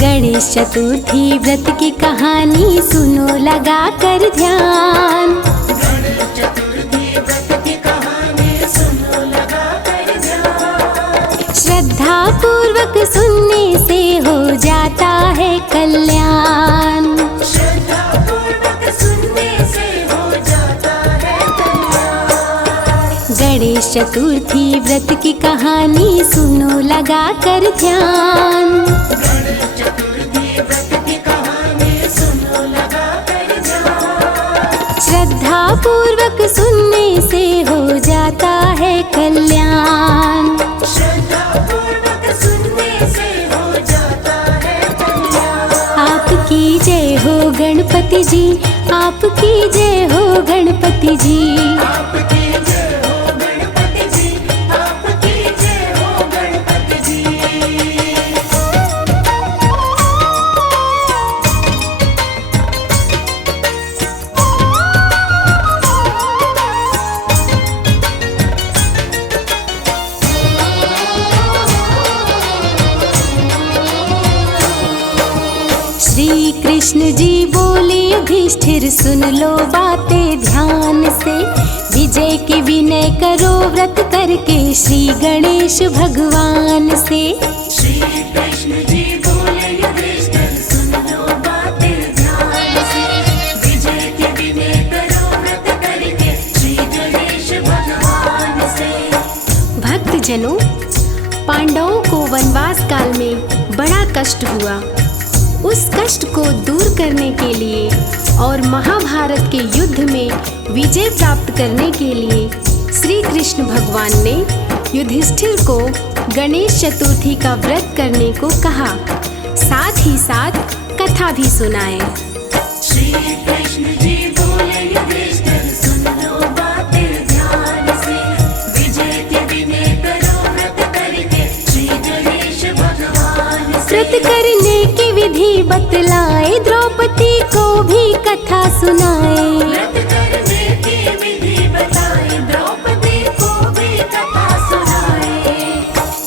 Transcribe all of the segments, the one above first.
गणेश चतुर्थी व्रत की कहानी सुनो लगा कर ध्यान। गणेश चतुर्थी व्रत की कहानी सुनो लगा कर ध्यान। श्रद्धा पूर्वक सुनने से हो जाता है कल्याण। श्रद्धा पूर्वक सुनने से हो जाता है कल्याण। गणेश चतुर्थी व्रत की कहानी सुनो लगा कर ध्यान। गणेश चतुर्थी व्रत की कहानी सुनो लगा कर ध्यान। श्रद्धा पूर्वक सुनने से हो जाता है कल्याण। श्रद्धा पूर्वक सुनने से हो जाता है कल्याण। आपकी जय हो गणपति जी, आपकी जय हो गणपति जी। आपकी जय हो गणपति जी, आपकी जय हो गणपति जी। श्री कृष्ण जी बोले युधिष्ठिर सुन लो बातें ध्यान से। विजय की विनय करो व्रत करके श्री गणेश भगवान से। श्री कृष्ण जी बोले युधिष्ठिर सुन लो बातें ध्यान से। विजय के विनय करो व्रत करके श्री गणेश भगवान से। भक्तजनों, पांडवों को वनवास काल में बड़ा कष्ट हुआ। उस कष्ट को दूर करने के लिए और महाभारत के युद्ध में विजय प्राप्त करने के लिए श्री कृष्ण भगवान ने युधिष्ठिर को गणेश चतुर्थी का व्रत करने को कहा, साथ ही साथ कथा भी सुनाए। श्री कृष्ण जी बोले युधिष्ठिर सुन लो बातें ध्यान से। विजय के विनय करो व्रत करके श्री गणेश भगवान से। व्रत करने की विधि बतलाए, द्रौपदी को भी कथा सुनाए। व्रत करने की विधि बताए, द्रौपदी को भी कथा सुनाए।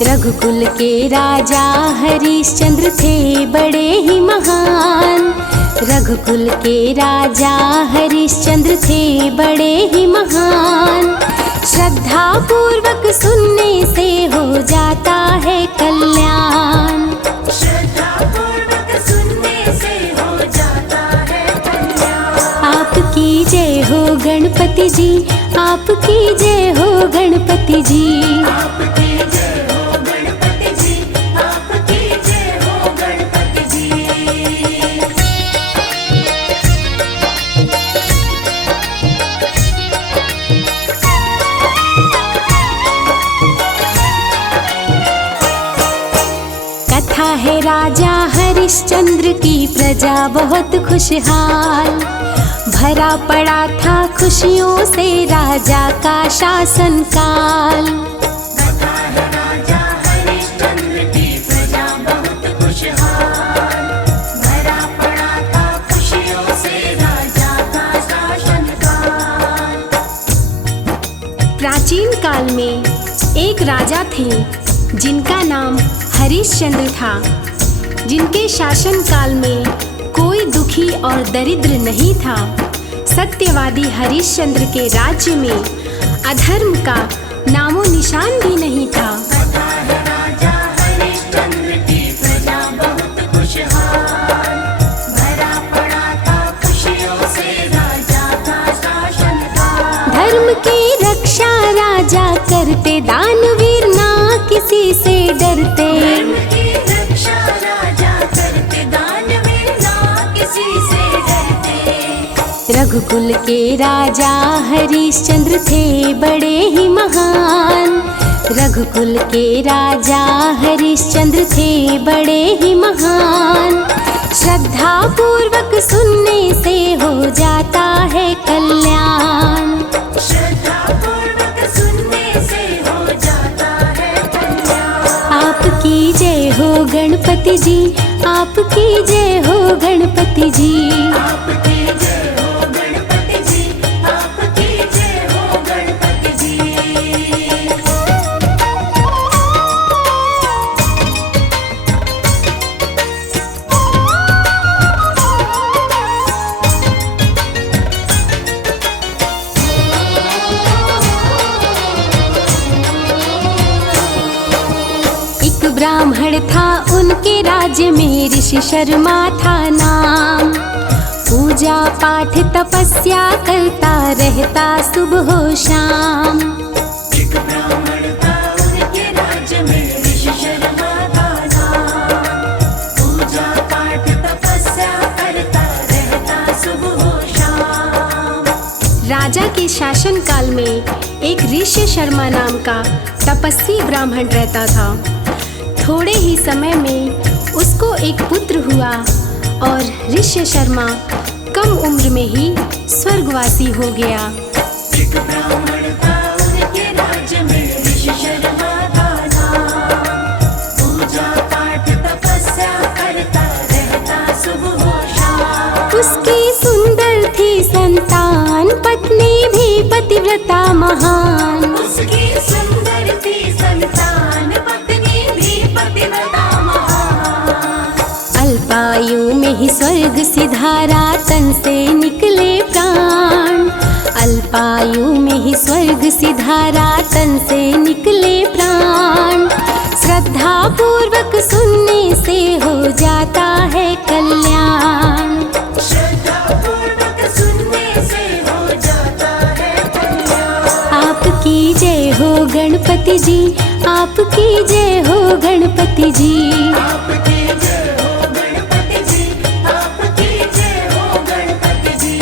रघुकुल के राजा हरिश्चंद्र थे बड़े ही महान। रघुकुल के राजा हरिश्चंद्र थे बड़े ही महान। श्रद्धा पूर्वक सुनने से हो जाता है कल्याण। श्रद्धा पूर्वक सुनने से हो जाता है कल्याण। आपकी जय हो गणपति जी, आपकी जय हो गणपति जी। आपकी जय हो गणपति जी, आपकी जय हो गणपति जी। कथा है राजा हरिश्चंद्र की, प्रजा बहुत खुशहाल। भरा पड़ा था खुशियों से राजा का शासन काल। कथा है राजा हरिश्चंद्र की, प्रजा बहुत खुशहाल। भरा पड़ा था खुशियों से राजा का शासन काल। प्राचीन काल में एक राजा थे जिनका नाम हरिश्चंद्र था। जिनके शासन काल में कोई दुखी और दरिद्र नहीं था। सत्यवादी हरिश्चंद्र के राज्य में अधर्म का नामो निशान भी नहीं था। कथा है राजा हरिश्चंद्र की, प्रजा बहुत खुशहाल। भरा पड़ा था खुशियों से राजा का शासन काल। धर्म की रक्षा राजा करते, दानवीर ना किसी से डरते। धर्म की रक्षा राजा करते, दानवीर ना किसी से डरते। रघुकुल के राजा हरिश्चंद्र थे बड़े ही महान। रघुकुल के राजा हरिश्चंद्र थे बड़े ही महान। श्रद्धा पूर्वक सुनने से हो जाता है कल्याण। श्रद्धा पूर्वक सुनने से हो जाता है कल्याण। आपकी जय हो गणपति जी, आपकी जय हो गणपति जी। आपकी जय हो गणपति जी, आपकी जय हो गणपति जी। राज्य में ऋषि शर्मा था नाम। पूजा पाठ तपस्या करता रहता सुबह शाम। एक ब्राह्मण था उनके राज्य में ऋषि शर्मा था नाम। पूजा पाठ तपस्या करता रहता सुबह शाम। राजा के शासन काल में एक ऋषि शर्मा नाम का तपस्वी ब्राह्मण रहता था। थोड़े ही समय में उसको एक पुत्र हुआ और ऋषि शर्मा कम उम्र में ही स्वर्गवासी हो गया। एक ब्राह्मण था उनके राज्य में ऋषि शर्मा था नाम। पूजा पाठ तपस्या करता रहता सुबह शाम। उसकी सुंदर थी संतान, पत्नी भी पतिव्रता महान। उसकी सुंदर थी संतान, पत्नी भी पतिव्रता महान। अल्पायु में ही स्वर्ग सिधारा, तन से निकले प्राण। अल्पायु में ही स्वर्ग सिधारा, तन से निकले प्राण। श्रद्धा पूर्वक सुनने से हो जाता है कल्याण। श्रद्धा पूर्वक सुनने से हो जाता है कल्याण। आपकी जय हो गणपति जी, आपकी जय हो गणपति जी। आपकी जय हो गणपति जी, आपकी जय हो गणपति जी।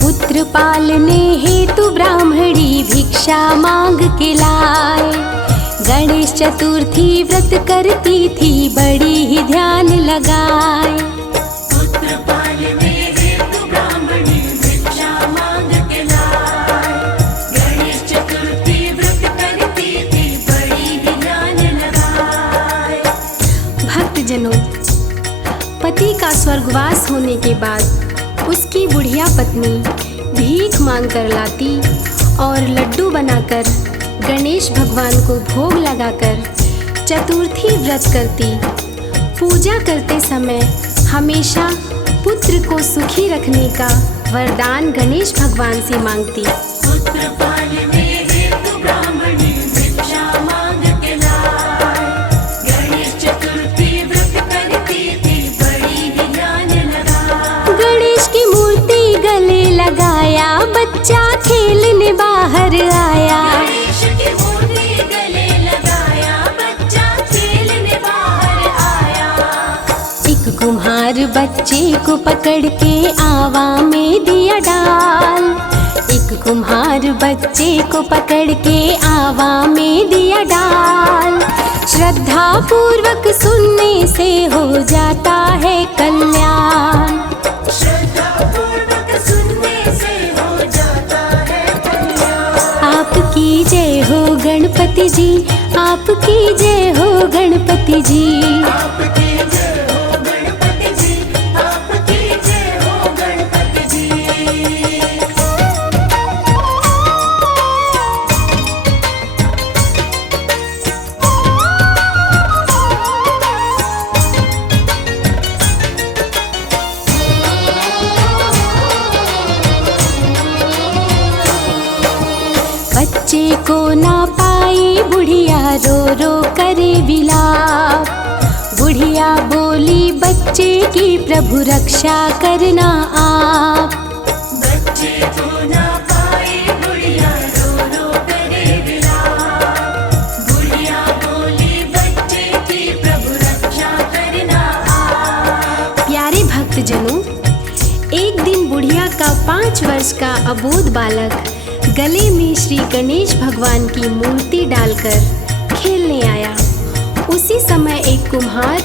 पुत्र पालने हेतु ब्राह्मणी भिक्षा मांग के लाए। गणेश चतुर्थी व्रत करती थी, बड़ी ही ध्यान लगाए। पुत्र पालने हेतु ब्राह्मणी भिक्षा मांग के लाए। गणेश चतुर्थी व्रत करती थी, बड़ी ही ध्यान लगाए। भक्तजनों, पति का स्वर्गवास होने के बाद उसकी बुढ़िया पत्नी भीख मांग कर लाती और लड्डू बनाकर गणेश भगवान को भोग लगाकर चतुर्थी व्रत करती। पूजा करते समय हमेशा पुत्र को सुखी रखने का वरदान गणेश भगवान से मांगती। पुत्र पालने हेतु ब्राह्मणी भिक्षा मांग के लाए। गणेश चतुर्थी व्रत करती थी, बड़ी ही ध्यान लगाए। गणेश की मूर्ति गले लगाया, बच्चा खेलने बाहर आया। गणेश की मूर्ति गले लगाया, बच्चा खेलने बाहर आया। एक कुम्हार बच्चे को पकड़ के आवा में दिया डाल। एक कुम्हार बच्चे को पकड़ के आवा में दिया डाल। श्रद्धा पूर्वक सुनने से हो जाता है कल्याण। श्रद्धा पूर्वक सुनने से हो जाता है कल्याण। आपकी जय हो गणपति जी, आपकी जय हो गणपति जी। आपकी जय हो गणपति जी, आपकी जय हो गणपति जी। बच्चे को ना पाई बुढ़िया, रो रो करे विलाप। बुढ़िया बोली बच्चे की प्रभु रक्षा करना आप। बच्चे को ना पाए बुढ़िया, रो रो करे विलाप। बुढ़िया बोली बच्चे की प्रभु रक्षा करना आप। प्यारे भक्तजनों, एक दिन बुढ़िया का 5 वर्ष का अबोध बालक गले में श्री गणेश भगवान की मूर्ति डालकर खेलने आया। उसी समय एक कुम्हार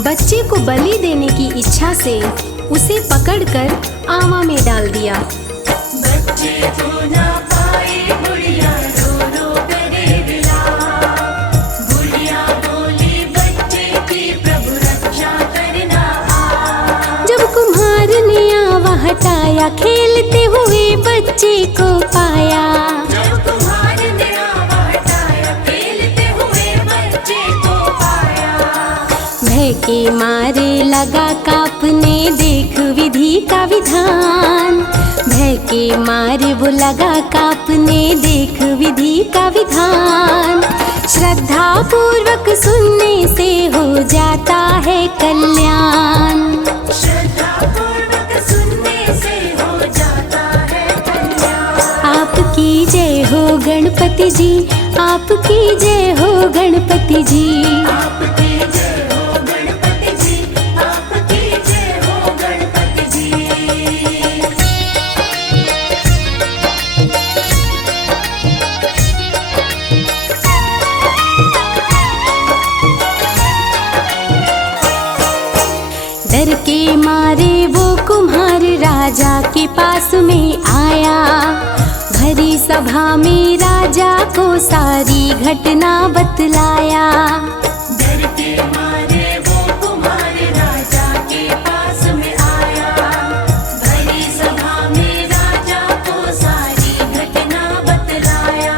बच्चे को बलि देने की इच्छा से उसे पकड़कर आवा में डाल दिया। बच्चे को ना पाए बुढ़िया, रो रो करे विलाप। बुढ़िया बोली बच्चे की प्रभु रक्षा करना आप। जब कुम्हार ने आवा हटाया, खेलते हुए बच्चे को पाया। जब कुम्हार ने आवा हटाया, खेलते हुए बच्चे को पाया। भय के मारे लगा कांपने, देख विधि का विधान। भय के मारे वो लगा कांपने, देख विधि का विधान। श्रद्धा पूर्वक सुनने से हो जाता है कल्याण। श्रद्धा पूर्वक सुनने से हो जाता है कल्याण। आपकी जय हो गणपति जी, आपकी जय हो गणपति जी। आपकी जय हो गणपति जी, आपकी जय हो गणपति जी। डर के मारे वो कुम्हार राजा के पास में आया। भरी सभा में राजा को सारी घटना बतलाया। डर के मारे वो कुम्हार राजा के पास में आया। भरी सभा में राजा को सारी घटना बतलाया।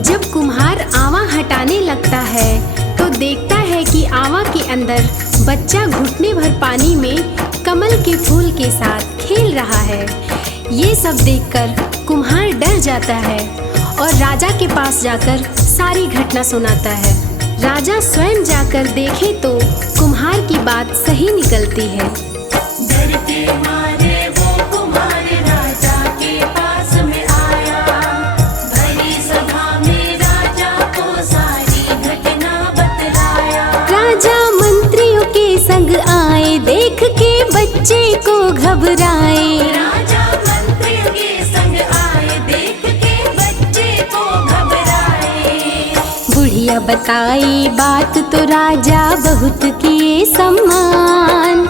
जब कुम्हार आवा हटाने लगता है तो देखता है कि आवा के अंदर बच्चा घुटने भर पानी में कमल के फूल के साथ खेल रहा है। ये सब देखकर कुम्हार डर जाता है और राजा के पास जाकर सारी घटना सुनाता है। राजा स्वयं जाकर देखे तो कुम्हार की बात सही निकलती है। डर के मारे वो कुम्हार राजा के पास में आया। भरी सभा में राजा को सारी घटना बतलाया। राजा मंत्रियों के संग आए, देख के बच्चे को घबराए। राजा मंत्रियों के संग आए, देख के बच्चे को घबराए। बुढ़िया बताई बात तो राजा बहुत किए सम्मान।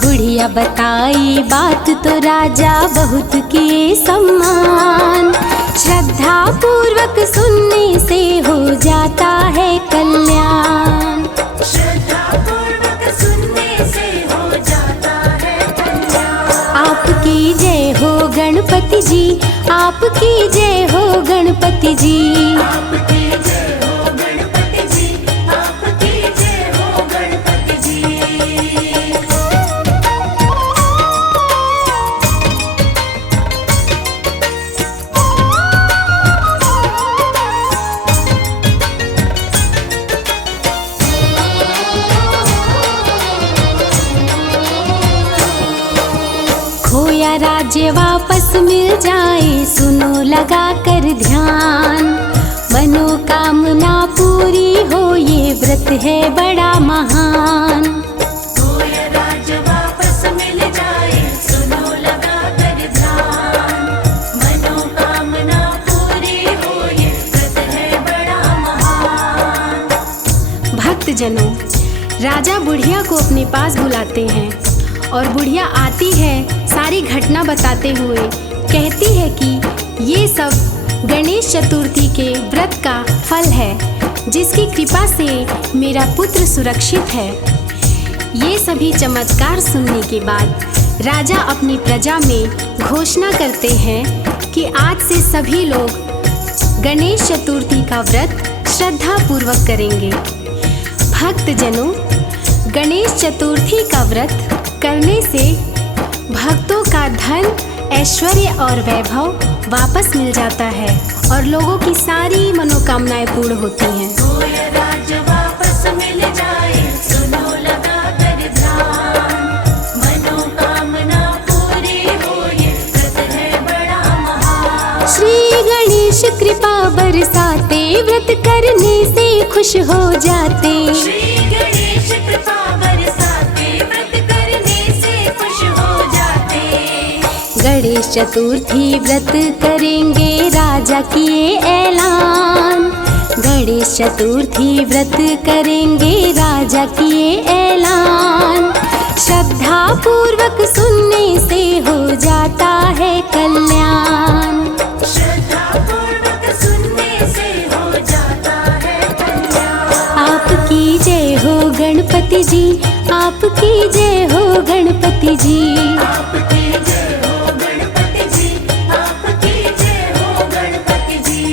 बुढ़िया बताई बात तो राजा बहुत किए सम्मान। श्रद्धा पूर्वक सुनने से हो जाता है कल्याण। श्रद्धा पूर्वक सुनने से हो जाता है कल्याण। आपकी जय हो गणपति जी, आपकी जय हो गणपति जी। आपकी जय हो गणपति जी, आपकी जय हो गणपति जी। खोया राज्य वापस मिल जाए, सुनो लगा कर ध्यान। मनोकामना पूरी हो, ये व्रत है बड़ा महान। खोया राज्य वापस मिल जाए, सुनो लगा कर ध्यान। मनोकामना पूरी हो, ये व्रत है बड़ा महान। भक्तजनों, राजा बुढ़िया को अपने पास बुलाते हैं और बुढ़िया आती है सारी घटना बताते हुए कहती है कि ये सब गणेश चतुर्थी के व्रत का फल है, जिसकी कृपा से मेरा पुत्र सुरक्षित है। ये सभी चमत्कार सुनने के बाद राजा अपनी प्रजा में घोषणा करते हैं कि आज से सभी लोग गणेश चतुर्थी का व्रत श्रद्धा पूर्वक करेंगे। भक्तजनों, गणेश चतुर्थी का व्रत करने से भक्तों का धन, ऐश्वर्य और वैभव वापस मिल जाता है और लोगों की सारी मनोकामनाएं पूर्ण होती हैं। खोया राज्य वापस मिल जाए, सुनो लगा कर ध्यान। मनोकामना पूरी हो, ये व्रत है बड़ा महान। श्री गणेश कृपा बरसाते, व्रत करने से खुश हो जाते। श्री गणेश कृपा बरसाते, व्रत करने से खुश हो जाते। गणेश चतुर्थी व्रत करेंगे, राजा किए ऐलान। गणेश चतुर्थी व्रत करेंगे, राजा किए ऐलान। श्रद्धा पूर्वक सुनने से हो जाता है कल्याण। श्रद्धा पूर्वक सुनने से हो जाता है कल्याण। आपकी जय हो गणपति जी, आपकी जय हो गणपति जी। आपकी जय हो गणपति जी, आपकी जय हो गणपति जी।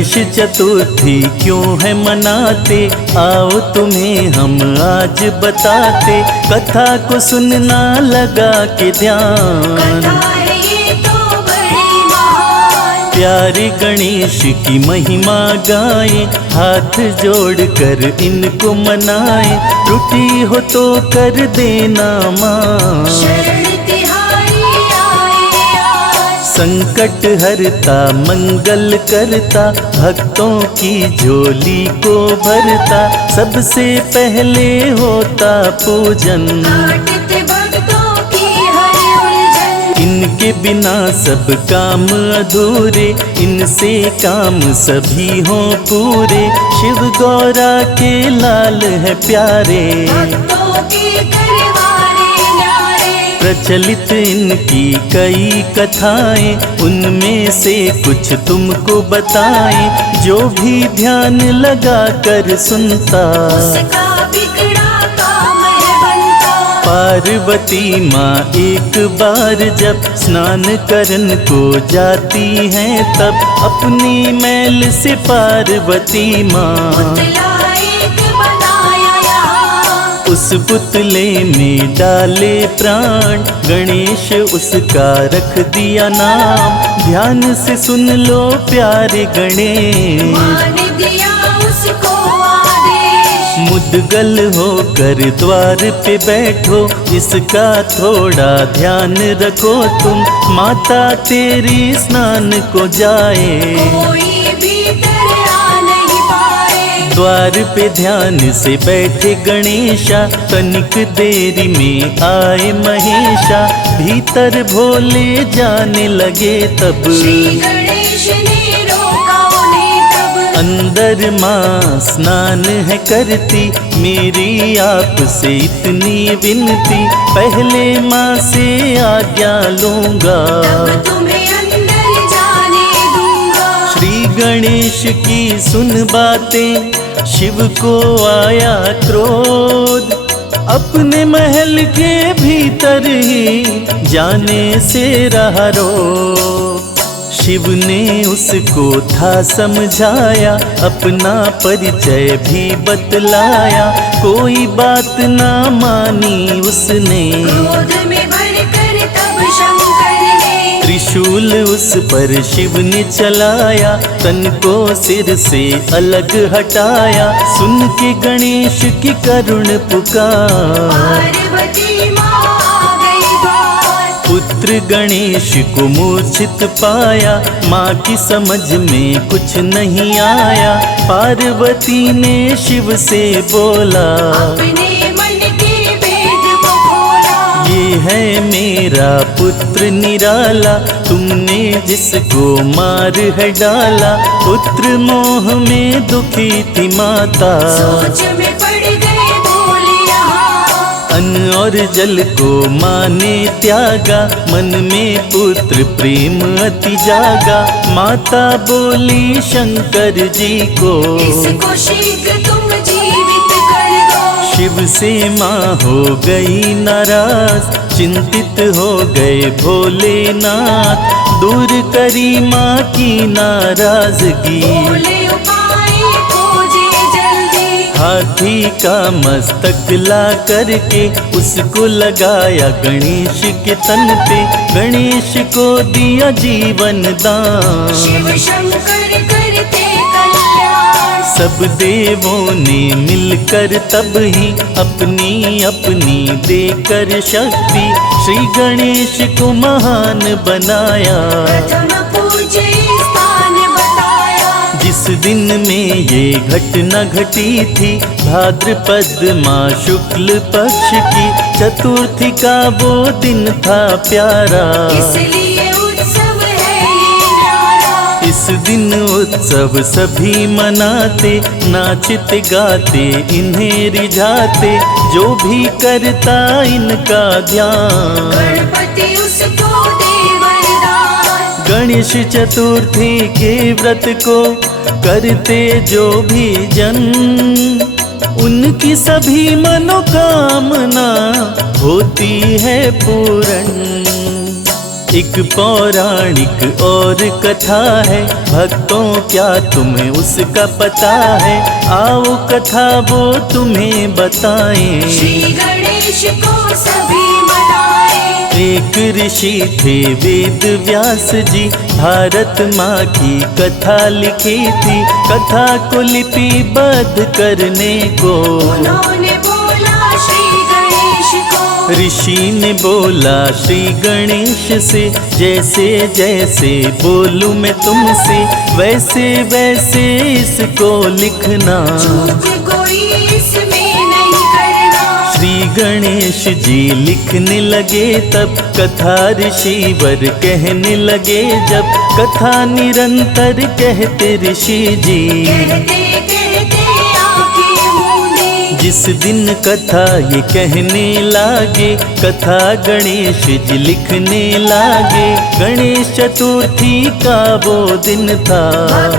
गणेश चतुर्थी क्यों है मनाते, आओ तुम्हें हम आज बताते। कथा को सुनना लगा के ध्यान, कथा है ये तो बड़ी महान। प्यारे गणेश की महिमा गाएं, हाथ जोड़कर इनको मनाएं। त्रुटि हो तो कर देना मां, शरण तिहारी आए आज। संकट हरता मंगल करता, भक्तों की झोली को भरता। सबसे पहले होता पूजन, काटते भक्तों की हर उलझन। इनके बिना सब काम अधूरे, इनसे काम सभी हों पूरे। शिव गौरा के लाल है प्यारे, भक्तों की करवाने न्यारे। प्रचलित इनकी कई कथाएं, उनमें से कुछ तुमको बताएं। जो भी ध्यान लगा कर सुनता, उसका बिगड़ा काम है बनता। पार्वती माँ एक बार जब स्नान करन को जाती हैं, तब अपनी मैल से पार्वती माँ पुतला एक बनाया यहाँ। उस पुतले में डाले प्राण, गणेश उसका रख दिया नाम। ध्यान से सुन लो प्यारे गणेश, मान दिया उसको आदेश। मुद्गल होकर द्वार पे बैठो, इसका थोड़ा ध्यान रखो तुम। माता तेरी स्नान को जाए, कोई भीतर आ नहीं पाए। द्वार पे ध्यान से बैठे गणेशा, तनिक देरी में आए महेशा। भीतर भोले जाने लगे तब, श्री गणेश ने रोका उन्हें तब। अंदर माँ स्नान है करती, मेरी आपसे इतनी विनती। पहले माँ से आज्ञा लूंगा, तब तुम्हें अंदर जाने दूंगा। श्री गणेश की सुन बातें, शिव को आया क्रोध। अपने महल के भीतर ही जाने से रहा रो। शिव ने उसको था समझाया, अपना परिचय भी बतलाया। कोई बात ना मानी उसने, क्रोध में भरकर तब शंकर ने त्रिशूल उस पर शिव ने चलाया। तन को सिर से अलग हटाया, सुन के गणेश की करुण पुकार। पार्वती माँ आ गई बाहर। पुत्र गणेश को मूर्छित पाया, माँ की समझ में कुछ नहीं आया। पार्वती ने शिव से बोला, अपने मन के भेद को खोला। ये है मेरा पुत्र निराला, तुमने जिसको मार है डाला। पुत्र मोह में दुखी थी माता, सोच में पड़ गए भोले यहाँ। अन्न और जल को माँ ने त्यागा, मन में पुत्र प्रेम अति जागा। माता बोली शंकर जी को, इसको शीघ्र तुम जीवित कर दो। शिव से माँ हो गई नाराज, चिंतित हो गए भोलेनाथ। दूर करी माँ की नाराजगी, भोले उपाय खोजे जल्दी। हाथी का मस्तक ला करके उसको लगाया गणेश के तन पे। गणेश को दिया जीवन दान, शिव शंकर करते कल्याण। सब देवों ने मिलकर तब ही अपनी अपनी देकर शक्ति श्री गणेश को महान बनाया। प्रथम पूज्य स्थान बताया। जिस दिन में ये घटना घटी थी, भाद्रपद माह शुक्ल पक्ष की चतुर्थी का वो दिन था प्यारा। इसलिए उत्सव है ये न्यारा। इस दिन उत्सव सभी मनाते, नाचते गाते इन्हें रिझाते। जो भी करता इनका ध्यान, गणपति उसको दे वरदान। गणेश चतुर्थी के व्रत को करते जो भी जन, उनकी सभी मनोकामना होती है पूर्ण। एक पौराणिक और कथा है, भक्तों क्या तुम्हें उसका पता है? आओ कथा वो तुम्हें बताएं। श्री गणेश को सभी मनाए। एक ऋषि थे वेद व्यास जी, भारत माँ की कथा लिखी थी। कथा को लिपिबद्ध करने को उन्होंने बोला श्री गणेश को। ऋषि ने बोला श्री गणेश से, जैसे जैसे बोलूं मैं तुमसे, वैसे वैसे इसको लिखना। चूक कोई इसमें नहीं करना। श्री गणेश जी लिखने लगे तब, कथा ऋषिवर कहने लगे जब। कथा निरंतर कहते ऋषि जी, कहते कहते आंखें मूंदी। जिस दिन कथा ये कहने लागे, कथा गणेश जी लिखने लागे। गणेश चतुर्थी का वो दिन था,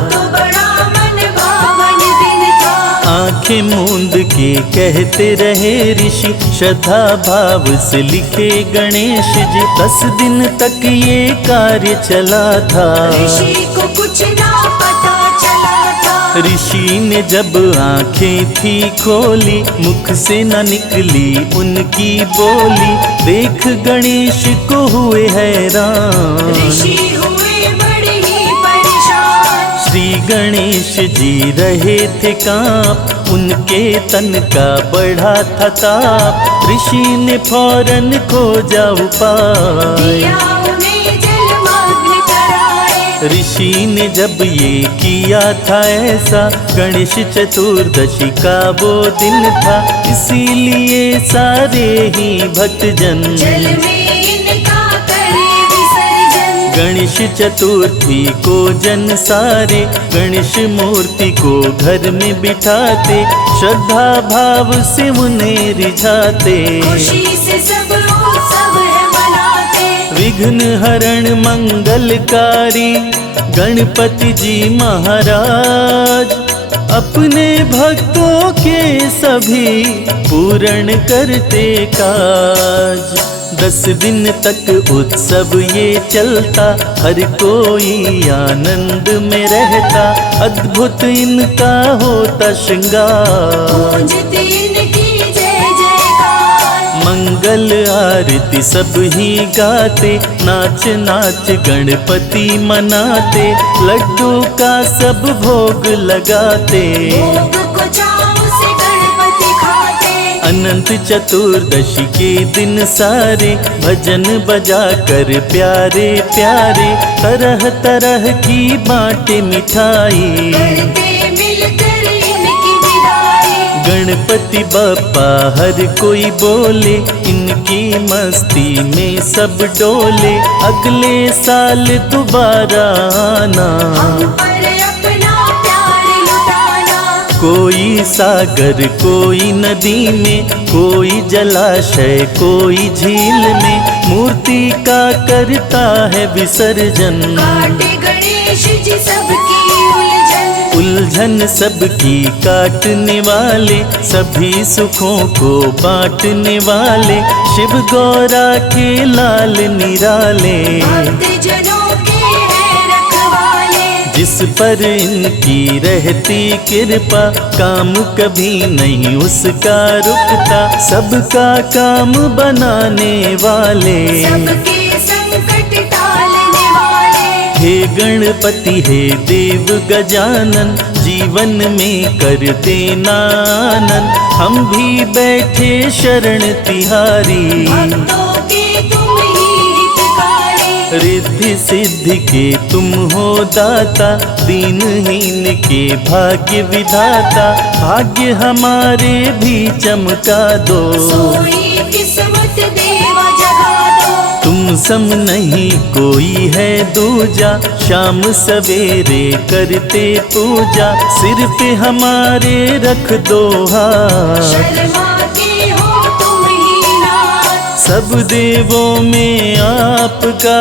तो बड़ा मन भावन दिन था। आंखें मूंद के कहते रहे ऋषि, श्रद्धा भाव से लिखे गणेश जी। 10 दिन तक ये कार्य चला था, ऋषि को कुछ ना पता चला था। ऋषि ने जब आंखें थी खोली, मुख से न निकली उनकी बोली। देख गणेश को हुए हैरान, ऋषि हुए बड़े ही परेशान। श्री गणेश जी रहे थे कांप, उनके तन का बढ़ा था ताप। ऋषि ने फौरन खोजा उपाय, दिया उन्हें जलमग्न कराए। ऋषि ने जब ये किया था ऐसा, गणेश चतुर्दशी का वो दिन था। इसीलिए सारे ही भक्तजन जल में इनका करे विसर्जन। गणेश चतुर्थी को जन सारे, गणेश मूर्ति को घर में बिठाते। श्रद्धा भाव से उन्हें रिझाते, खुशी से सब उत्सव है मनाते। विघ्न हरण मंगलकारी गणपति जी महाराज, अपने भक्तों के सभी पूर्ण करते काज। 10 दिन तक उत्सव ये चलता, हर कोई आनंद में रहता। अद्भुत इनका होता श्रृंगार, गूंजती इनकी जय जयकार। मंगल आरती सब ही गाते, नाच नाच गणपति मनाते। लड्डू का सब भोग लगाते, भोग को चाव से गणपति खाते। अनंत चतुर्दशी के दिन सारे, भजन बजा कर प्यारे प्यारे। तरह तरह की बाटे मिठाई, करते मिलकर इनकी विदाई। गणपति बप्पा हर कोई बोले, इनकी मस्ती में सब डोले। अगले साल दोबारा आना, हम पर अपना प्यार लुटाना। कोई सागर कोई नदी में, कोई जलाशय कोई झील में। मूर्ति का करता है विसर्जन, काटे गणेश जी सबकी उलझन। उलझन सबकी काटने वाले, सभी सुखों को बांटने वाले। शिव गौरा के लाल निराले, भक्तजनों के हैं रखवाले। जिस पर इनकी रहती कृपा, काम कभी नहीं उसका रुकता। सबका काम बनाने वाले, सबके संकट टालने वाले। हे गणपति हे देव गजानन, जीवन में कर देना आनंद। हम भी बैठे शरण तिहारी, भक्तों के तुम ही हितकारी। रिद्धि सिद्धि के तुम हो दाता, दीनहीन के भाग्य विधाता। भाग्य हमारे भी चमका दो, सोई किस्मत देवा जगा दो। तुम सम नहीं कोई है दूजा, शाम सवेरे करते पूजा। सिर पे हमारे रख दो हाथ, शर्मा के हो तुम ही नाथ। सब देवों में आपका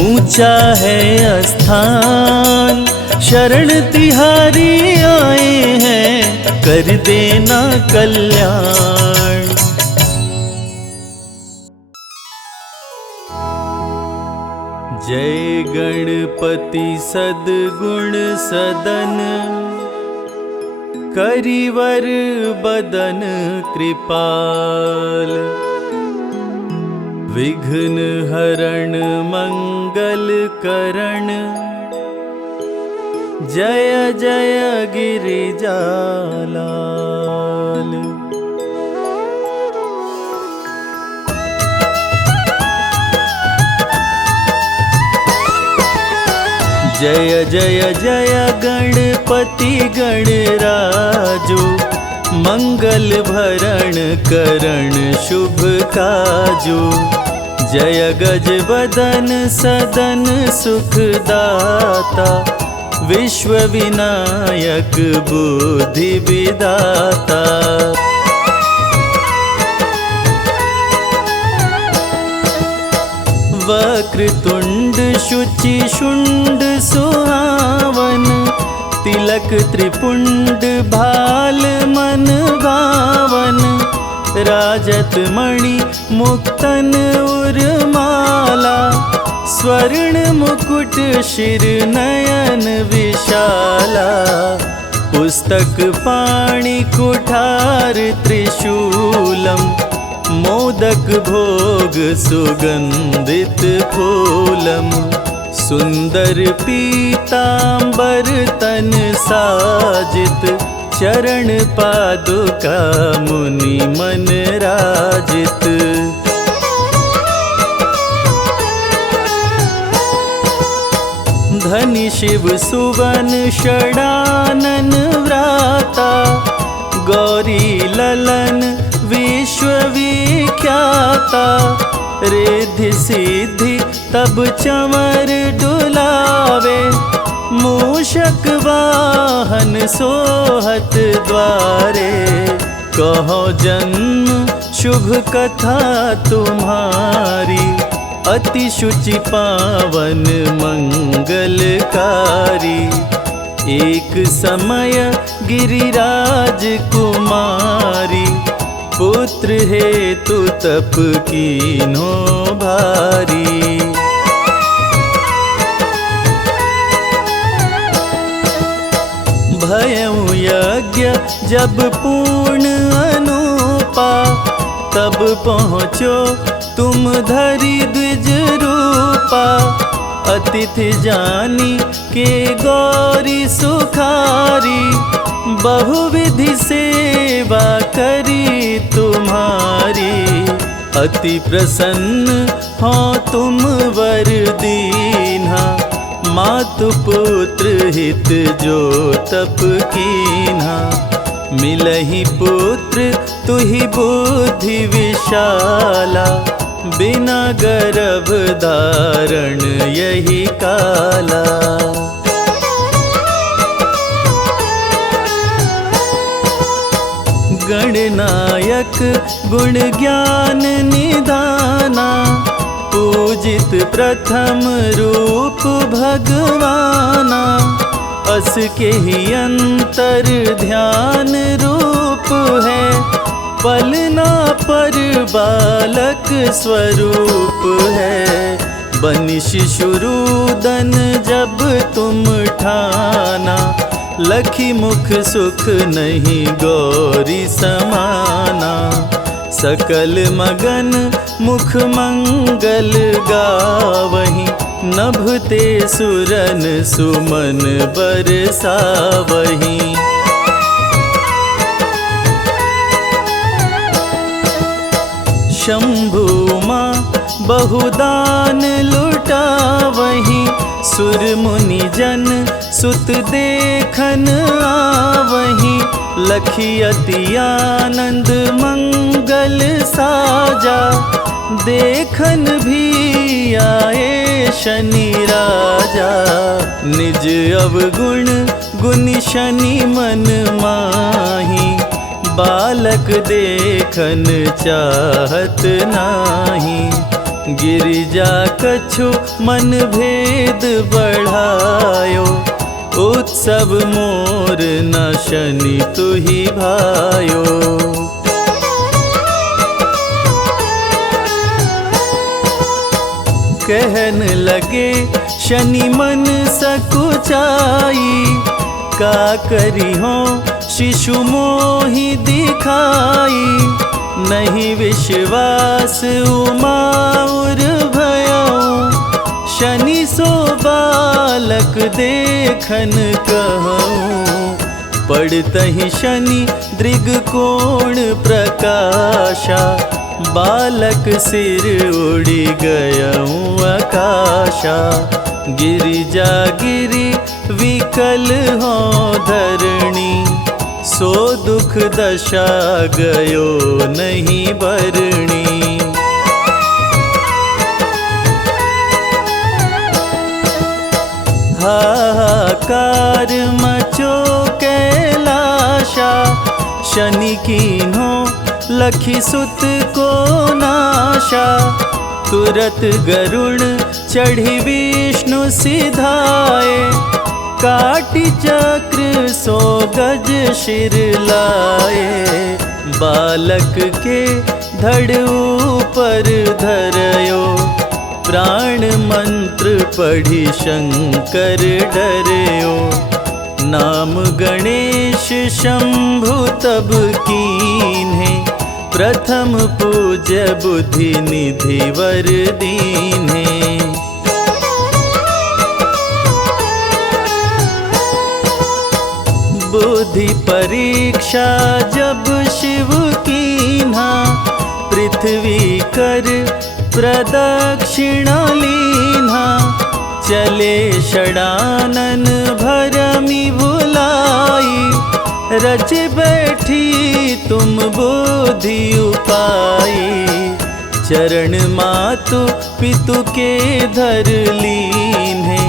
ऊंचा है स्थान। शरण तिहारी आए हैं, कर देना कल्याण। जय गणपति सद्गुण सदन, करिवर बदन कृपाल। विघ्न हरण मंगल करण, जय जय गिरिजालाल। जय जय जय गणपति गणराजो, मंगल भरण करण शुभ काजो। जय गज बदन सदन सुखदाता, विश्व विनायक बुद्धि विदाता। वक्रतुंड शुचि शुंड सुहावन, तिलक त्रिपुंड भाल मन भावन। राजत मणि मुक्तन उर्माला, स्वर्ण मुकुट शिर नयन विशाला। पुस्तक पाणि कुठार त्रिशूलम, मोदक भोग सुगंधित फूलम। सुंदर पीतांबर तन साजित, चरण पादुका मुनि मन राजित। धनि शिव सुवन षडानन व्राता, गौरी ललन विश्वविख्याता। रिद्धि सिद्धि तब चमर डुलावे, मूषक वाहन सोहत द्वारे। कहो जन्म शुभ कथा तुम्हारी, अति शुचि पावन मंगलकारी। एक समय गिरिराज कुमारी, पुत्र हेतु तप कीन्हो भारी। भयउ यज्ञ जब पूर्ण अनुपा, तब पहुँचो तुम धरि द्विज रूपा। अतिथि जानी के गौरी सुखारी, बहुविधि सेवा करी तुम्हारी। अति प्रसन्न हो तुम वर दीन्हा, मातु पुत्र हित जो तप कीन्हा। मिलहि पुत्र तुहि बुद्धि विशाला, बिना गर्भ धारण यही काला। गणनायक गुण ज्ञान निधाना, पूजित प्रथम रूप भगवाना। अस के ही अंतर ध्यान रूप है, पलना पर बालक स्वरूप है। बनि शिशुरुदन जब तुम ठाना, लखी मुख सुख नहीं गौरी समाना। सकल मगन मुख मंगल गावहीं, नभते सुरन सुमन बरसावहीं। शंभु माँ बहुदान लुटावहीं, सुर मुनि जन सुत देखन आवहीं। लखी अति आनंद मंगल साजा, देखन भी आए शनि राजा। निज अवगुण गुनि शनि मन माही, बालक देखन चाहत नाही। गिरिजा कछु मन भेद बढ़ायो, उत्सव मोर न शनि तुहि भायो। कहन लगे शनि मन सकुचाई, का करी हो शिशु मोहि दिखाई, नहीं विश्वास उमाउर भयऊ, शनि सो बालक देखन कहूँ, पड़तहि शनि दृगकोण प्रकाशा, बालक सिर उड़ी गयऊँ आकाशा, गिरिजा गिरि विकल हो धरणी, सो दुख दशा गयो नहीं बरणी। हाहाकार मचो कैलाशा, शनि कीन्हो लखी सुत को नाशा, तुरत गरुण चढ़ी विष्णु सिधाए, काटी चक्र सो गज शिर लाए, बालक के धड़ ऊपर धरयो, प्राण मंत्र पढ़ी शंकर डरयो, नाम गणेश शंभु तब कीन्हे, प्रथम पूज्य बुद्धि निधि वर दीन्हे। बुद्धि परीक्षा जब शिव कीन्हा, पृथ्वी कर प्रदक्षिणा लीन्हा, चले षडानन भरमि भुलाई, रच बैठी तुम बुद्धि उपाई, चरण मातु पितु के धर लीन्हे,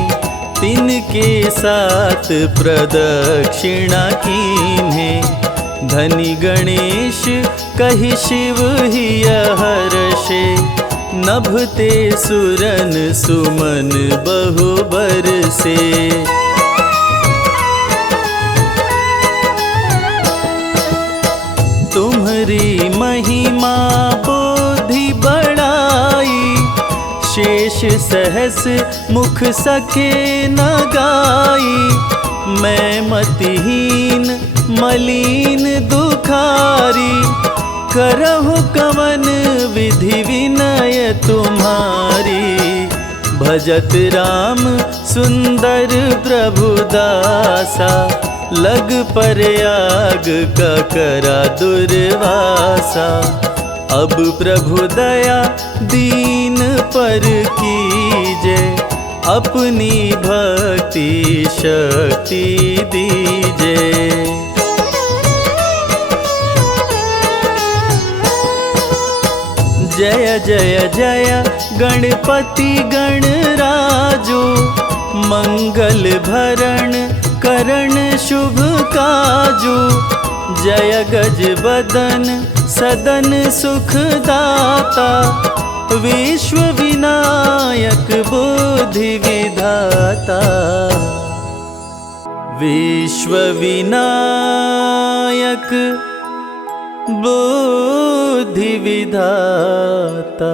तिनके साथ प्रदक्षिणा कीन्हे, धनी गणेश कहि शिव हिय हर्षे, नभते सुरन सुमन बहु बरसे। तुम्हरी महिमा बुद्धि बढ़ाई, शेष सहस मुख सके न गाई, मैं मतिहीन मलिन दुखारी, करहु कवन विधि विनय तुम्हारी, भजत राम सुंदर प्रभु दासा, लग प्रयाग का करा दुर्वासा, अब प्रभु दया दीन पर कीजे, अपनी भक्ति शक्ति दीजे। जय जय जय गणपति गणराजो, मंगल भरण करण शुभ काजो, जय गज बदन सदन सुख दाता, विश्व विनायक बुद्धि विधाता, विश्व विनायक बुद्धि विधाता।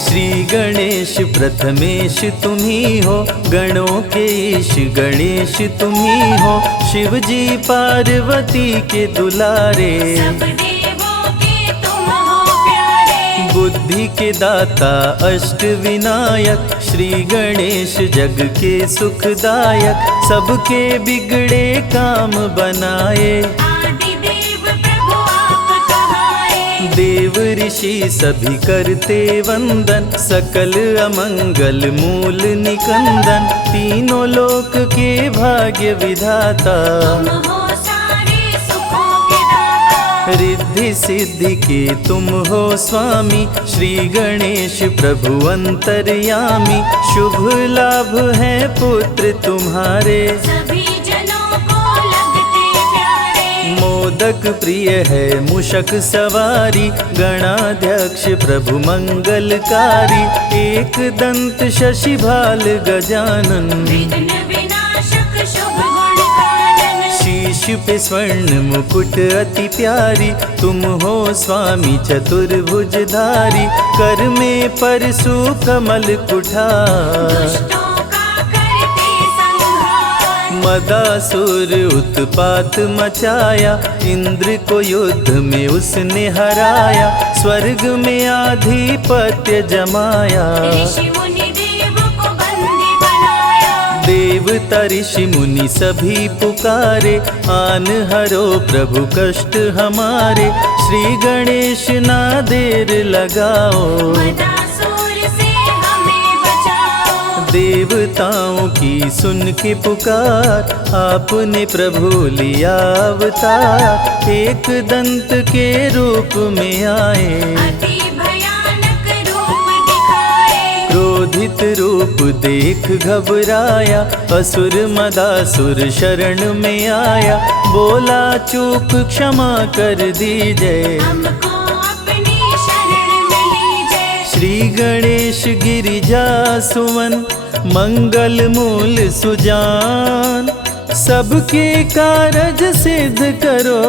श्री गणेश प्रथमेश तुम्ही हो, गणों के ईश गणेश तुम्ही हो, शिव जी पार्वती के दुलारे, सब देवों के तुम हो प्यारे, बुद्धि के दाता अष्ट विनायक, श्री गणेश जग के सुखदायक, सबके बिगड़े काम बनाए, आदि देव प्रभु आप कहाए, देव ऋषि सभी करते वंदन, सकल अमंगल मूल निकंदन, तीनों लोक के भाग्य विधाता, तुम हो सारे सुखों के दाता, रिद्धि सिद्धि के तुम हो स्वामी, श्री गणेश प्रभु अंतर्यामी, शुभ लाभ है पुत्र तुम्हारे, सभी जनों को लगते प्यारे, मोदक प्रिय है मूषक सवारी, गणाध्यक्ष प्रभु मंगलकारी, एक दंत शशि भाल गजानन, विघ्न विनाशक शुभ गुण कानन। शीश पे स्वर्ण मुकुट अति प्यारी, तुम हो स्वामी चतुर्भुजधारी, कर में परशु कमल कुठार, दुष्टों का करते संहार। मदासुर उत्पात मचाया, इंद्र को युद्ध में उसने हराया, स्वर्ग में आधिपत्य जमाया, ऋषि मुनि देव को बंदी बनाया। देवता ऋषि मुनि सभी पुकारे, आन हरो प्रभु कष्ट हमारे, श्री गणेश ना देर लगाओ, मदासुर से हमें बचाओ। देवताओं की सुन के पुकार, आपने प्रभु लिया अवतार, एक दंत के रूप में आए, अति भयानक रूप दिखाए। क्रोधित रूप देख घबराया, असुर मदासुर शरण में आया, बोला चूक क्षमा कर दीजिए, हमको अपनी शरण में लीजिए। श्री गणेश गिरिजा सुवन, मंगल मूल सुजान, सबके कारज सिद्ध करो,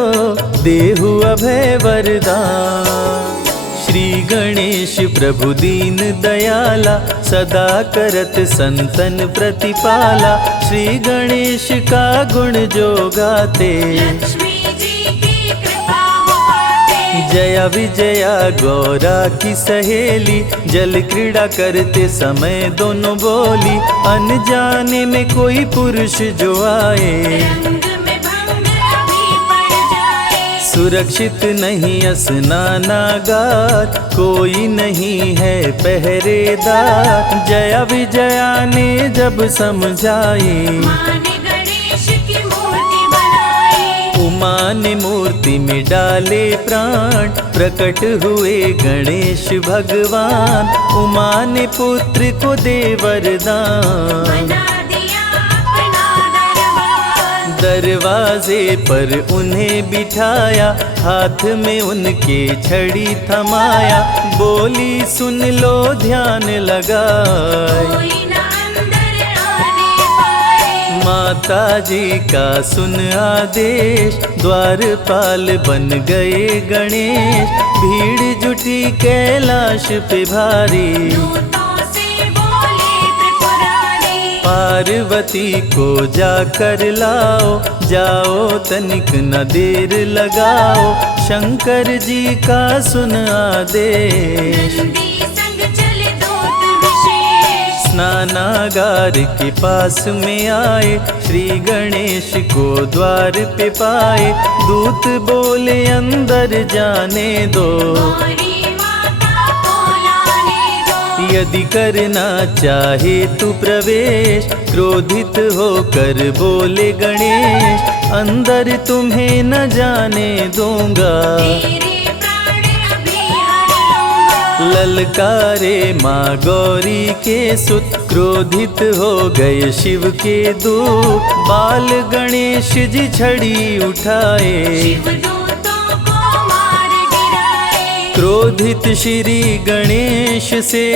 देहु अभय वरदान। श्री गणेश प्रभु दीन दयाला, सदा करत संतन प्रतिपाला, श्री गणेश का गुण जो गाते, लक्ष्मी जी की कृपा हो पाते। जया विजया गौरा की सहेली, जल क्रीड़ा करते समय दोनों बोली, अनजाने में कोई पुरुष जो आए, रंग में भंग अभी पड़ जाए। सुरक्षित नहीं स्नानागार, कोई नहीं है पहरेदार, जया विजया ने जब समझाई, माँ ने गणेश की मूर्ति बनाई। उमा ने मूर्ति में डाले प्राण, प्रकट हुए गणेश भगवान, उमा ने पुत्र को दे वरदान, बना दिया अपना दरबार। दरवाजे पर उन्हें बिठाया, हाथ में उनके छड़ी थमाया, बोली सुन लो ध्यान लगाए, कोई न अंदर आने पाए। माता जी का सुन आदेश, द्वारपाल बन गए गणेश, भीड़ जुटी कैलाश पे भारी, दूतों से बोले त्रिपुरारी। पार्वती को जाकर लाओ, जाओ तनिक न देर लगाओ, शंकर जी का सुन आदेश, नंदी संग चले दूत विशेष। स्नानागार के पास में आए, श्री गणेश को द्वार पे पाए, दूत बोले अंदर जाने दो, गौरी माता को लाने दो। यदि करना चाहे तू प्रवेश, क्रोधित होकर बोले गणेश, अंदर तुम्हें न जाने दूंगा, तेरे प्राण अभी हर लूंगा। ललकारे माँ गौरी के सुत, क्रोधित हो गए शिव के दूत, बाल गणेश जी छड़ी उठाए, शिवदूतों को मार गिराए। क्रोधित श्री गणेश से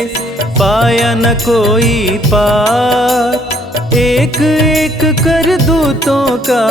पाया न कोई पार, एक एक कर दूतों का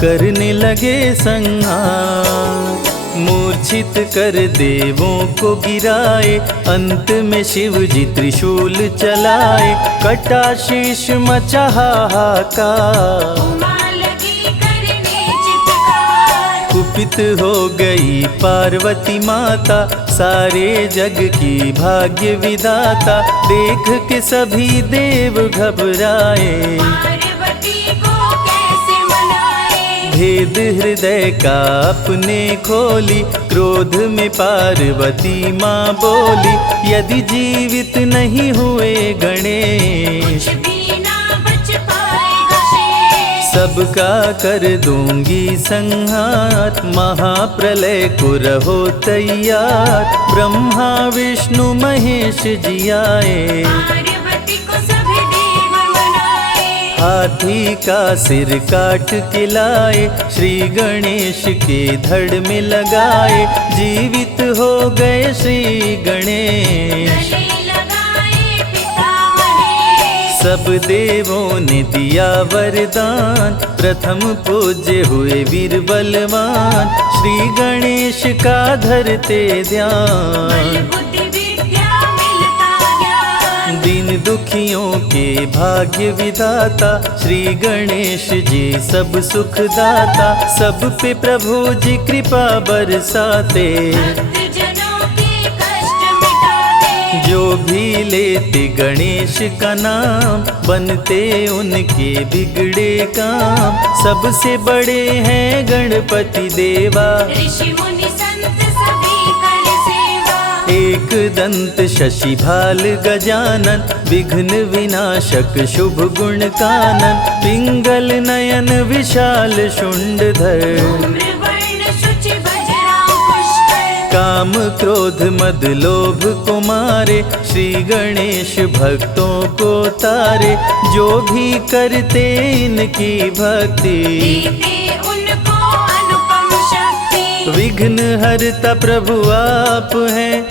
करने लगे संहार, मूर्छित कर देवों को गिराए, अंत में शिव जी त्रिशूल चलाए, कटा शीश मचा हाहाकार, उमा लगी करने चित्कार। कुपित हो गई पार्वती माता, सारे जग की भाग्य विधाता, देख के सभी देव घबराए, पार्वती को कैसे मनाए। भेद हृदय का अपने खोली, क्रोध में पार्वती माँ बोली, यदि जीवित नहीं हुए गणेश, कुछ भी ना बच पाएगा शेष। सबका कर दूंगी संहार, महाप्रलय को रहो तैयार, ब्रह्मा विष्णु महेश जी आए, पार्वती को सभी देव मनाए। हाथी का सिर काट के लाए, श्री गणेश के धड़ में लगाए, जीवित हो गए श्री गणेश। गले लगाए पिता महेश, सब देवों ने दिया वरदान, प्रथम पूज्य हुए वीर बलवान, श्री गणेश का धरते बल ध्यान। बुद्धि विद्या मिलता ज्ञान, दीन दुखियों के भाग्य विधाता, श्री गणेश जी सब सुख दाता, सब पे प्रभु जी कृपा बरसाते। भक्तजनों के कष्ट मिटाते, जो भी लेते गणेश का नाम, बनते उनके बिगड़े काम, सबसे बड़े हैं गणपति देवा। ऋषि मुनि संत सभी कर सेवा, एक दंत शशि भाल गजानन, विघ्न विनाशक शुभ गुण कानन, पिंगल नयन विशाल शुंडधर, धूम्रवर्ण शुचि वज्रांकुश पुष्कर, काम क्रोध मद लोभ को मारे, श्री गणेश भक्तों को तारे, जो भी करते इनकी भक्ति, देते उनको अनुपम शक्ति। विघ्न हरता प्रभु आप हैं,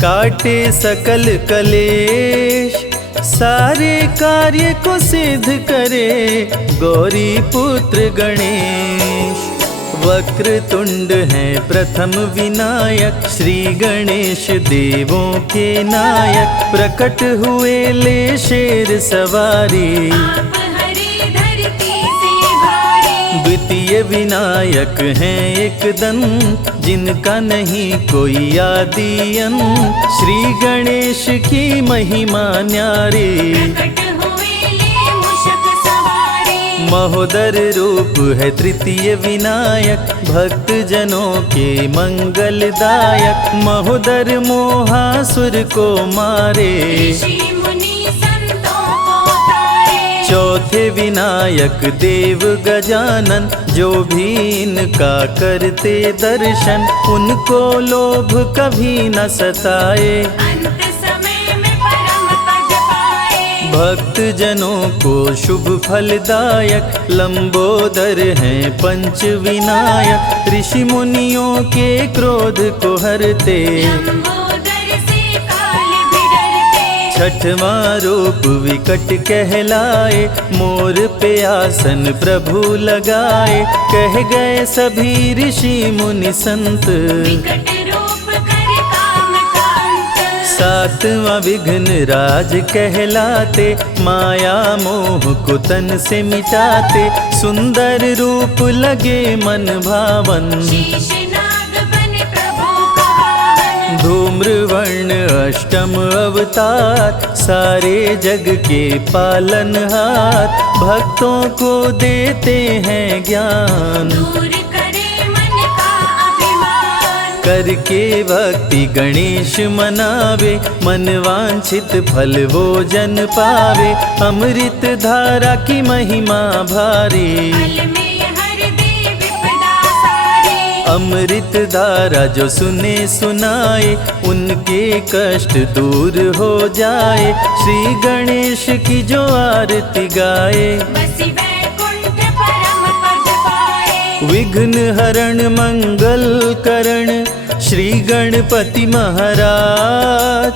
काटे सकल कलेश, सारे कार्य को सिद्ध करे, गौरी पुत्र गणेश। वक्रतुंड हैं प्रथम विनायक, श्री गणेश देवों के नायक, प्रकट हुए ले शेर सवारी, आप हरे धरती से भारी, द्वितीय विनायक हैं एक दंत, जिनका नहीं कोई आदि अंत, श्री गणेश की महिमा न्यारी। प्रकट हुए ले मूषक सवारी, महोदर रूप है तृतीय विनायक, भक्त जनों के मंगलदायक, महोदर मोहासुर को मारे, ऋषि मुनि संतों को तारे, चौथे विनायक देव गजानन, जो भी इनका करते दर्शन, उनको लोभ कभी न सताए, अंत समय में परम पद पाए। भक्त जनों को शुभ फलदायक, लंबोदर हैं पंच विनायक, ऋषि मुनियों के क्रोध को हरते, लंबोदर से काल भी डरते, छठवां रूप विकट कहलाए, मोर पे आसन प्रभु लगाए, कह गए सभी ऋषि मुनि संत, विकट रूप कर काम का अंत। सातवां विघ्न राज कहलाते, माया मोह को तन से मिटाते, सुंदर रूप लगे मन भावन, शेषनाग बने प्रभु का वाहन, धूम्रवर्ण अष्टम अवतार, सारे जग के पालनहार, भक्तों को देते हैं ज्ञान, दूर करे मन का अभिमान, करके भक्ति गणेश मनावे, मन वांछित फल वो जन पावे, अमृत धारा की महिमा भारी, फल में हर दे विपदा सारी, अमृत धारा जो सुने सुनाए, उनके कष्ट दूर हो जाए, श्री गणेश की जो आरती गाए, बसी वैकुंठ परम पद पाए। विघ्न हरण मंगल करण, श्री गणपति महाराज,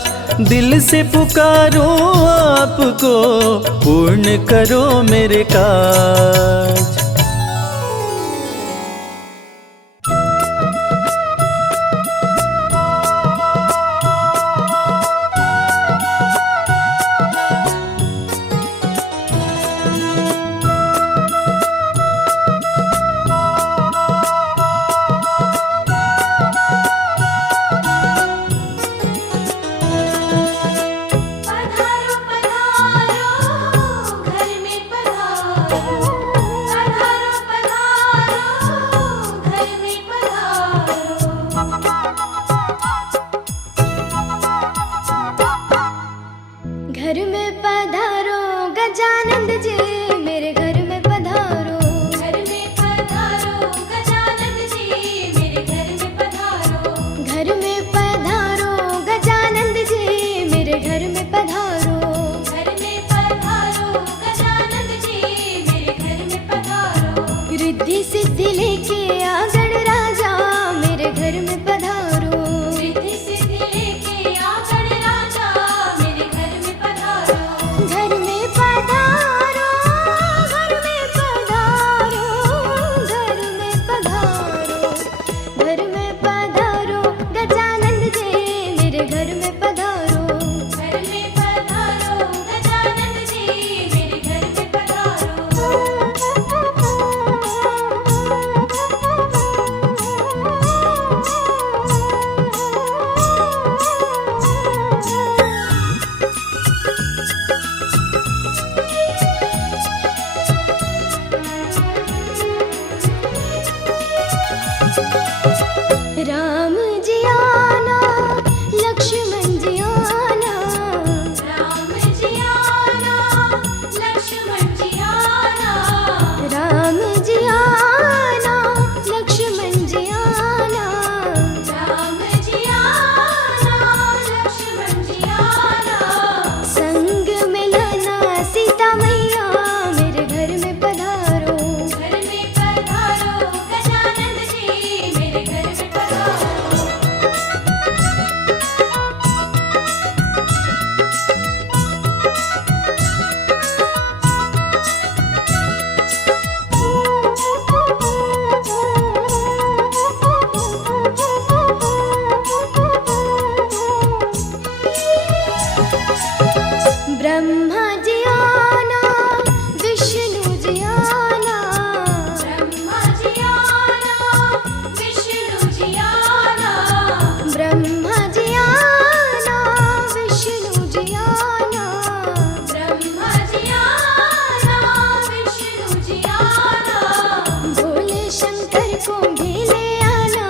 दिल से पुकारो आपको, पूर्ण करो मेरे काज। पधारो पधारो घर में पधारो, पधारो पधारो घर में पधारो। घर में पधारो गजानंद जी, मेरे घर में पधारो, घर में पधारो गजानन जी, मेरे घर में पधारो। घर में पधारो गजानंद जी, मेरे घर में पधारो, घर में पधारो गजानन जी, ब्रह्मा जी आना, विष्णु जी आना, ब्रह्मा जी आना, विष्णु जी आना, ब्रह्मा जी आना, विष्णु जी आना, ब्रह्मा जी आना, विष्णु जी आना, भोले शंकर को भी ले आना,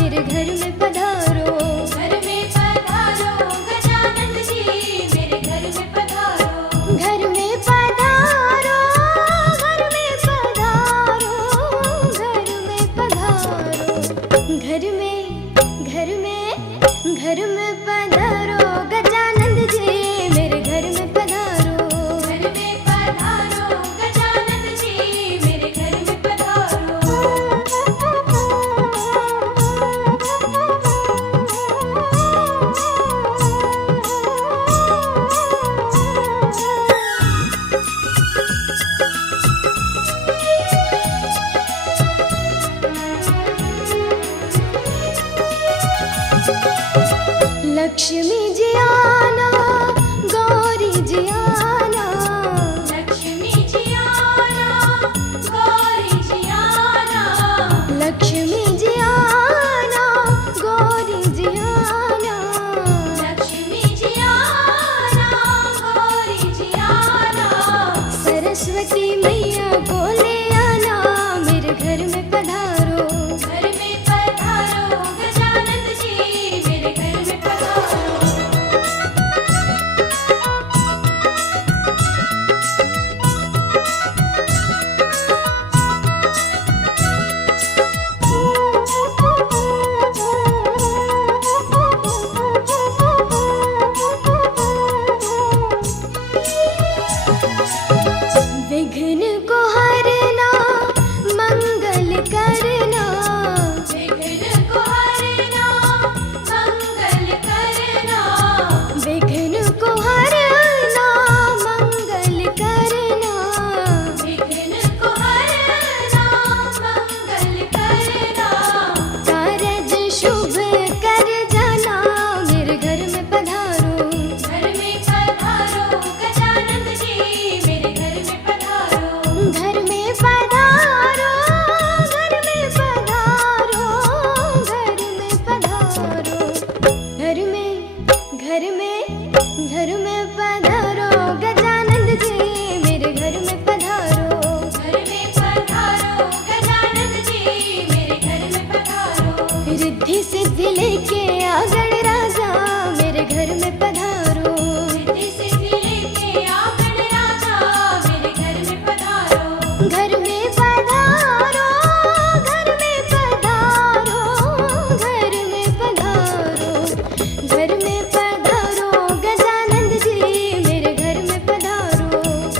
मेरे घर में पधारो, घर में पधारो गजानन जी, मेरे घर में पधारो, घर में पधारो, घर में पधारो, घर में पधारो, घर में पधारो गजानंद जी, मेरे घर में पधारो, घर में पधारो गजानन जी, मेरे घर में पधारो, लक्ष्मी जी आना, गौरी जी आना, लक्ष्मी जी आना, गौरी जी आना, लक्ष्मी जी आना, गौरी जी आना, लक्ष्मी जी आना, गौरी जी आना, सरस्वती मैया को ले आना, मेरे घर में पधारो, घर में पधारो गजानन जी, मेरे घर में पधारो, विघ्न को हरना, मंगल करना, विघ्न को हरना, मंगल करना, विघ्न को हरना, मंगल करना, विघ्न को हरना, मंगल करना, कारज शुभ कर जाना, मेरे घर में पधारो, घर में पधारो गजानन जी, मेरे घर में पधारो, घर में पधारो, घर में पधारो, घर में पधारो, घर में पधारो गजानंद जी, मेरे घर में पधारो, घर में पधारो गजानन जी, मेरे घर में पधारो, रिद्धि सिद्धि लेके आ गणराजा, मेरे घर में पधारो, रिद्धि सिद्धि लेके आ गणराजा, मेरे घर में पधारो, घर में पधारो, घर में पधारो, घर में पधारो, घर में पधारो गजानंद जी, मेरे घर में पधारो,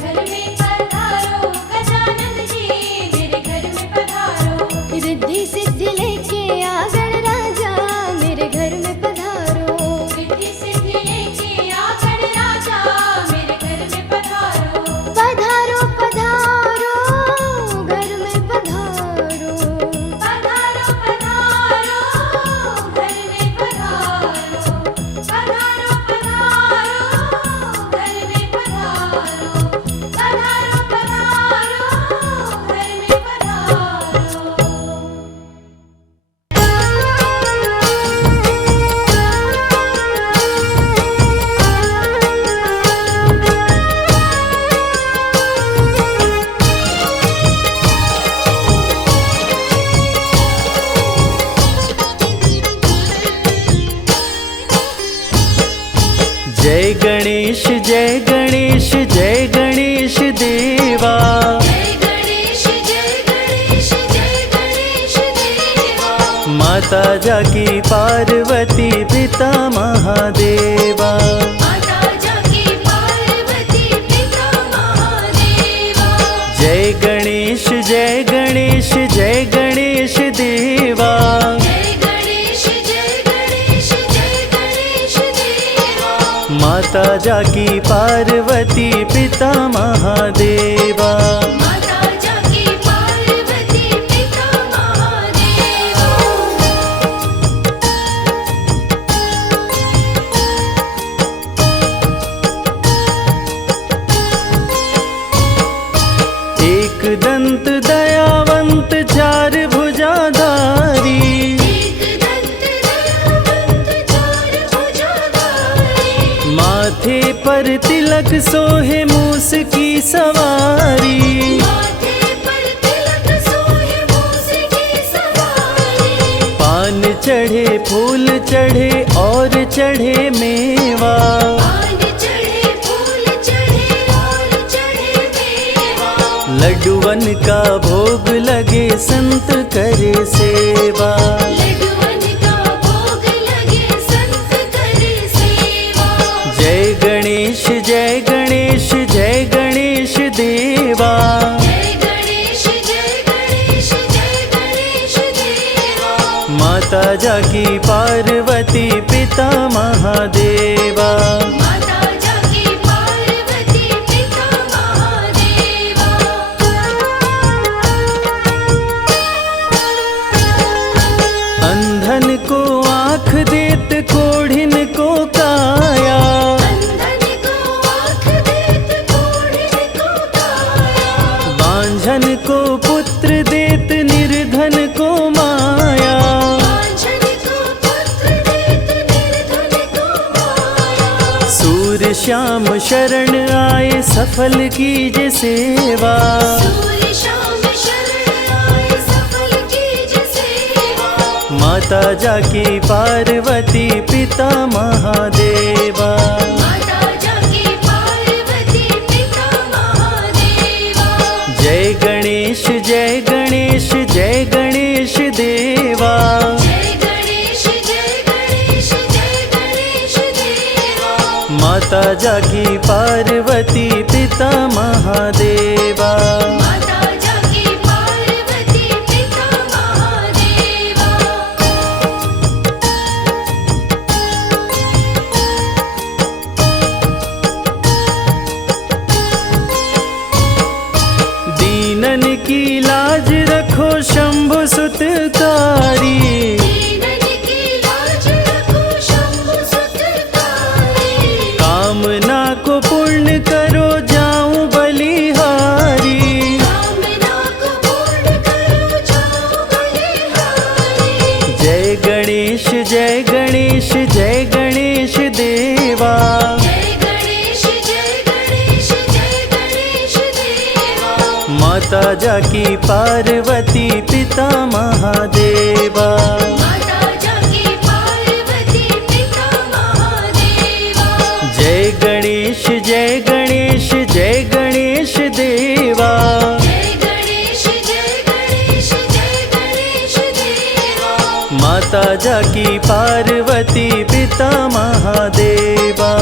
घर में पधारो गजानन जी, मेरे घर में पधारो, रिद्धि सिद्धि लेके आ गणराजा, मेरे घर में पधारो, रिद्धि सिद्धि लेके आ गणराजा, मेरे घर में पधारो, पधारो पधारो, घर में पधारो, पधारो पधारो, घर में पधारो, पधारो पधारो, घर में पधारो, पधारो पधारो, घर में पधारो। जय गणेश जय गणेश जय गणेश देवा, जय गणेश जय गणेश जय गणेश देवा, माता जाकी पार्वती पिता महादेवा, माता जाकी पार्वती पिता महादेवा, जय गणेश जय गणेश जय गणेश देवा, जय गणेश जय गणेश जय गणेश देवा, माता जाकी पार्वती पिता महादेवा, माता जाकी पार्वती पिता महादेवा, दंत दयावंत चार भुजाधारी, माथे पर तिलक सोहे मूस की सवारी, पान चढ़े फूल चढ़े और चढ़े मेवा, लड्डुवन का भोग लगे संत करे सेवा। जय गणेश जय गणेश जय गणेश देवा, माता जाकी पार्वती पिता महादेवा, अंधन को आँख देत कोढ़िन को काया, बांझन को पुत्र देत निर्धन को माया, सूर्य श्याम शरण आए सफल कीजे सेवा, माता जाकी पार्वती पिता महादेवा, जय गणेश जय गणेश जय गणेश देवा, माता जाकी पार्वती पिता महादेवा, दीनन की लाज रखो शंभु सुतकारी, कामना को पूर्ण करो जाऊं बलिहारी, जय गणेश जय गणेश जय गणेश देवा, माता जाकी पार्वती पिता महादेवा, जय गणेश जय गणेश जय गणेश देवा, माता जाकी पार्वती पिता महादेवा।